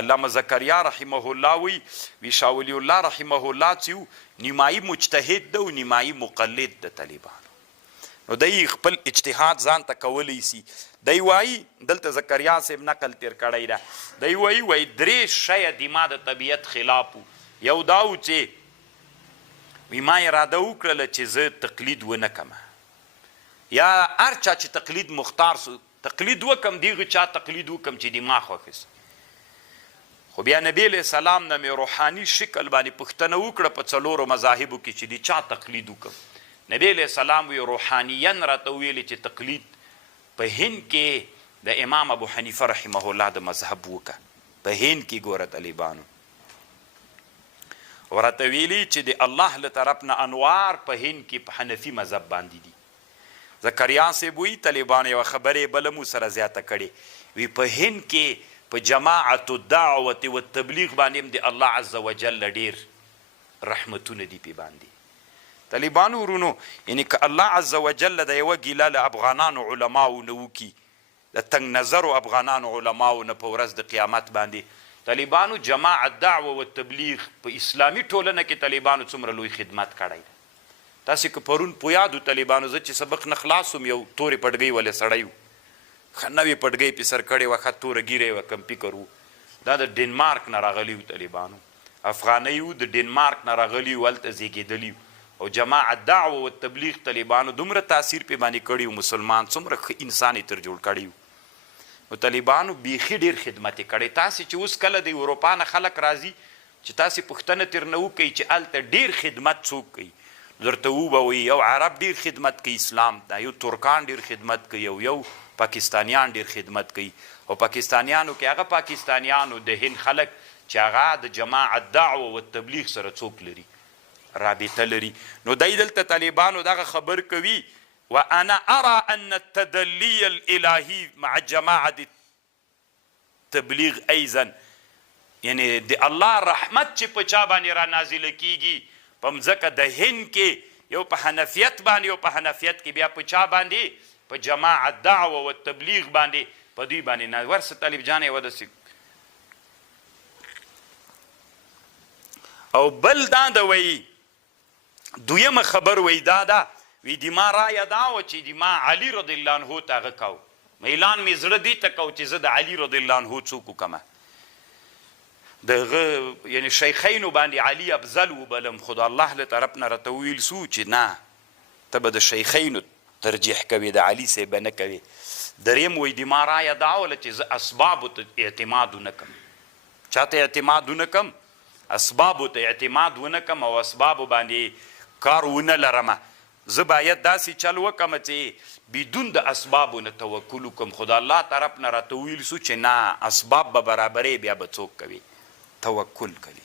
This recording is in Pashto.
علامه زکریا رحمه الله وی شاه ولی الله رحمه الله چې نیمایي مجتهد ده او نیمایي مقلد د طالبانو نو دی خپل اجتهاد ځان ته کولی سي دی وایي دلته زکریا صاحب نقل تیر کړی ده دی وایي درې شیه د ما د طبیعت خلاف یو دا و چې وی ما اراده وکړله چې زه تقلید ونه کمه یا هر چا چې تقلید مختار سو تقلید وکم دیغه چا تقلید وکم چې د ما خوښ خو بیا نبی علیه السلام نه مې روحاني شکل باندې پوښتنه وکړه په څلورو مذاهبو کې چې د چا تقلید وکم نبی علیه السلام وی روحانیاً راته ویلې چې تقلید په هند کې د امام ابو حنیفه رحمه الله د مذهب وکړه په هند کې ګوره طالبانو ورته ویلي چې د الله له طرف نه انوار په هند کې په حنفي مذهب باندې دي زکریا صاحب وی طالبانو یوه خبرې بله مو سره زیاته کړې وی په هند کې په جماعت الدعوت و تبلیغ باندې د الله عز وجل ډېر رحمتونه دي پې باندې طالبانو ورونو یعنی که الله عز وجل د یوه ګیله له افغانانو علماو نه وکړي د تنګ نظرو افغانانو علماو نه په ورځ د قیامت باندې طالبانو جماعت دعوه و تبلیغ په اسلامي ټولنه کې طالبانو څومره لوی خدمت کړی دی تاسې که پرون په یادو طالبانو زه چې سبق نه خلاص وم یو تورې پټګۍ ولې سړی و ښه نوې پټګۍ پې سر کړې وه ښه توره ګیره یې وه کمپیکر و دا د ډنمارک نه راغلي وو طالبانو افغانۍ وو د ډنمارک نه راغلي وو هلته زیږېدلي او جماعت دعوه و تبلیغ طالبانو دومره تاثیر پې باندې کړي وو مسلمان څومره ښه انسان یې تر جوړ کړی وو نو طالبانو بیخي ډېر خدمت یې کړی تاسې چې اوس کله د اروپا نه خلک راځي چې تاسې پوښتنه ترنه وکئ چې هلته ډېر خدمت څوک کوي درته وبه یو عرب ډېر خدمت کوي اسلام ته یو ترکان ډېر خدمت کوي او یو پاکستانیان ډېر خدمت کوي او پاکستانیانو کې هغه پاکستانیانو د هند خلک چې هغه د جماعت دعوه و تبلیغ سره څوک لري رابطه لري نو دی دلته طالبانو دغه خبر کوي وانا ارى ان التدلي الالهي مع جماعه التبلیغ ايضا یعنی د الله رحمت چې په چا باندې را نازله کیږي په مځکه د هند کې یو په حنفیت باندې یو په حنفیت کې بیا په چا باندې په جماعت دعوه و تبلیغ باندې په دوی باندې ورسه طالب جان یې ودسي او بل دا د وی دویمه خبر وی دا وی دی ما رایه دا و چې دی ما علي رضی الله عنه ته هغه کو میلان مې زړه دې ته کو چې زه د علي رضی الله عنه څوک وکمه دغه یعنی شیخینو باندې علي افضل وبلم خو د الله له طرف نه راته ویل سو چې نه ته به د شیخینو ترجیح کوي د علي صاحب نه کوي دریم وی دی ما رایه دا وله چې زه اسبابو ته اعتماد ونه کم چاته اعتماد ونه کم اسبابو ته اعتماد ونه کم او اسبابو باندې کار ونه لرمه زه باید داسې چل وکم چې بدون د اسبابو نه توکل وکم خو د الله طرف نه راته ویل سو چې نه اسباب به برابرې بیا به څوک کوي توکل کوي